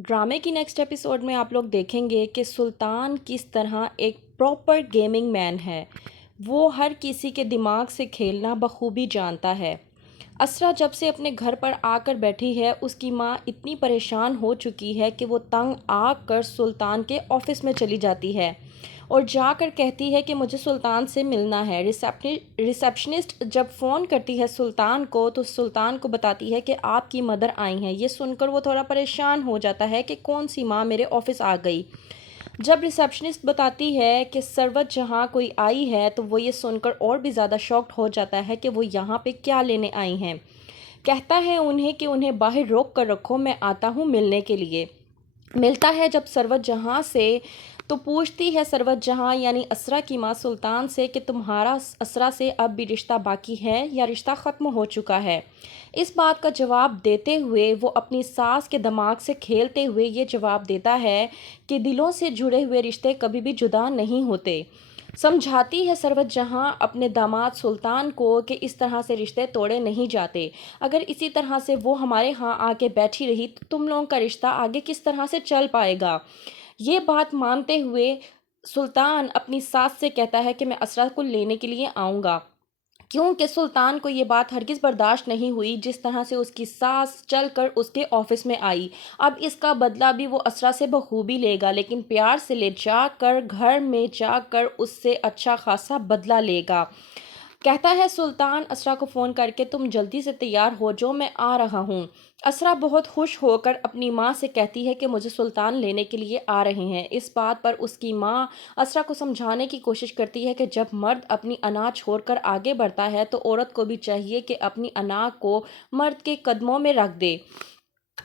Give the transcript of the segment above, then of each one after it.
ڈرامے کی next episode میں آپ لوگ دیکھیں گے کہ سلطان کس طرح ایک پراپر گیمنگ مین ہے۔ وہ ہر کسی کے دماغ سے کھیلنا بخوبی جانتا ہے۔ اسرا جب سے اپنے گھر پر آ کر بیٹھی ہے، اس کی ماں اتنی پریشان ہو چکی ہے کہ وہ تنگ آ کر سلطان کے آفس میں چلی جاتی ہے اور جا کر کہتی ہے کہ مجھے سلطان سے ملنا ہے۔ ریسیپشنسٹ جب فون کرتی ہے سلطان کو تو سلطان کو بتاتی ہے کہ آپ کی مدر آئی ہیں۔ یہ سن کر وہ تھوڑا پریشان ہو جاتا ہے کہ کون سی ماں میرے آفس آ گئی۔ جب ریسیپشنسٹ بتاتی ہے کہ سروت جہاں کوئی آئی ہے تو وہ یہ سن کر اور بھی زیادہ شاکڈ ہو جاتا ہے کہ وہ یہاں پہ کیا لینے آئی ہیں۔ کہتا ہے انہیں کہ انہیں باہر روک کر رکھو، میں آتا ہوں ملنے کے لیے۔ ملتا ہے جب سروت جہاں سے تو پوچھتی ہے سروت جہاں یعنی اسرا کی ماں سلطان سے کہ تمہارا اسرا سے اب بھی رشتہ باقی ہے یا رشتہ ختم ہو چکا ہے۔ اس بات کا جواب دیتے ہوئے وہ اپنی ساس کے دماغ سے کھیلتے ہوئے یہ جواب دیتا ہے کہ دلوں سے جڑے ہوئے رشتے کبھی بھی جدا نہیں ہوتے۔ سمجھاتی ہے سروت جہاں اپنے داماد سلطان کو کہ اس طرح سے رشتے توڑے نہیں جاتے۔ اگر اسی طرح سے وہ ہمارے ہاں آ کے بیٹھی رہی تو تم لوگوں کا رشتہ آگے کس طرح سے چل پائے گا۔ یہ بات مانتے ہوئے سلطان اپنی ساس سے کہتا ہے کہ میں اسرا کو لینے کے لیے آؤں گا، کیونکہ سلطان کو یہ بات ہرگز برداشت نہیں ہوئی جس طرح سے اس کی ساس چل کر اس کے آفس میں آئی۔ اب اس کا بدلہ بھی وہ اسرا سے بخوبی لے گا، لیکن پیار سے لے جا کر گھر میں جا کر اس سے اچھا خاصا بدلہ لے گا۔ کہتا ہے سلطان اسرا کو فون کر کے تم جلدی سے تیار ہو جو میں آ رہا ہوں۔ اسرا بہت خوش ہو کر اپنی ماں سے کہتی ہے کہ مجھے سلطان لینے کے لیے آ رہے ہیں۔ اس بات پر اس کی ماں اسرا کو سمجھانے کی کوشش کرتی ہے کہ جب مرد اپنی انا چھوڑ کر آگے بڑھتا ہے تو عورت کو بھی چاہیے کہ اپنی انا کو مرد کے قدموں میں رکھ دے،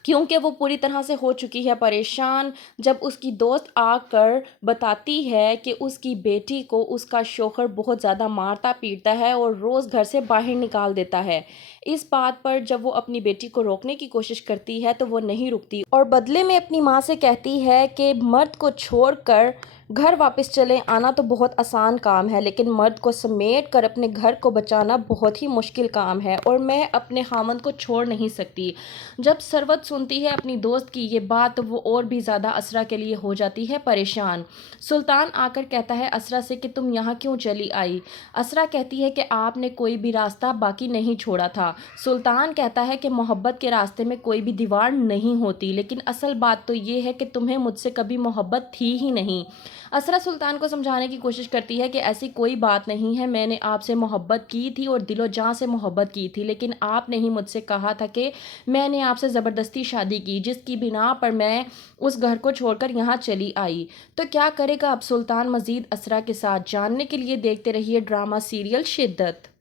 کیونکہ وہ پوری طرح سے ہو چکی ہے پریشان۔ جب اس کی دوست آ کر بتاتی ہے کہ اس کی بیٹی کو اس کا شوہر بہت زیادہ مارتا پیٹتا ہے اور روز گھر سے باہر نکال دیتا ہے، اس بات پر جب وہ اپنی بیٹی کو روکنے کی کوشش کرتی ہے تو وہ نہیں رکتی اور بدلے میں اپنی ماں سے کہتی ہے کہ مرد کو چھوڑ کر گھر واپس چلے آنا تو بہت آسان کام ہے، لیکن مرد کو سمیٹ کر اپنے گھر کو بچانا بہت ہی مشکل کام ہے اور میں اپنے خامند کو چھوڑ نہیں سکتی۔ جب سروت سنتی ہے اپنی دوست کی یہ بات تو وہ اور بھی زیادہ اسرا کے لیے ہو جاتی ہے پریشان۔ سلطان آ کر کہتا ہے اسرا سے کہ تم یہاں کیوں چلی آئی؟ اسرا کہتی ہے کہ آپ نے کوئی بھی راستہ باقی نہیں چھوڑا تھا۔ سلطان کہتا ہے کہ محبت کے راستے میں کوئی بھی دیوار نہیں ہوتی، لیکن اصل بات تو یہ ہے کہ تمہیں مجھ سے کبھی محبت تھی ہی نہیں۔ اسرا سلطان کو سمجھانے کی کوشش کرتی ہے کہ ایسی کوئی بات نہیں ہے، میں نے آپ سے محبت کی تھی اور دل و جاں سے محبت کی تھی، لیکن آپ نے ہی مجھ سے کہا تھا کہ میں نے آپ سے زبردستی شادی کی، جس کی بنا پر میں اس گھر کو چھوڑ کر یہاں چلی آئی۔ تو کیا کرے گا اب سلطان؟ مزید اسرا کے ساتھ جاننے کے لیے دیکھتے رہیے ڈرامہ سیریل شدت۔